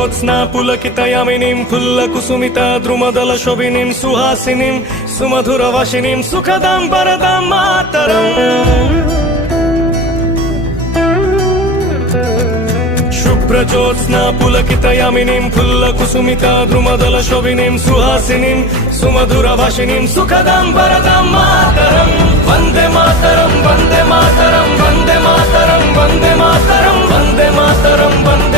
शुभ्रजोत्स्ना पुलकितयामिनीं फुल्लकुसुमिता द्रुमदल शोभिनीं सुहासिनीं सुमधुरवासिनीं सुखदां वरदां Mataram शुभ्रजोत्स्ना पुलकितयामिनीं फुल्लकुसुमिता द्रुमदल शोभिनीं सुहासिनीं सुमधुरवासिनीं सुखदां वरदां Mataram Vande Mataram Vande Mataram Vande Mataram Vande Mataram Vande Mataram Vande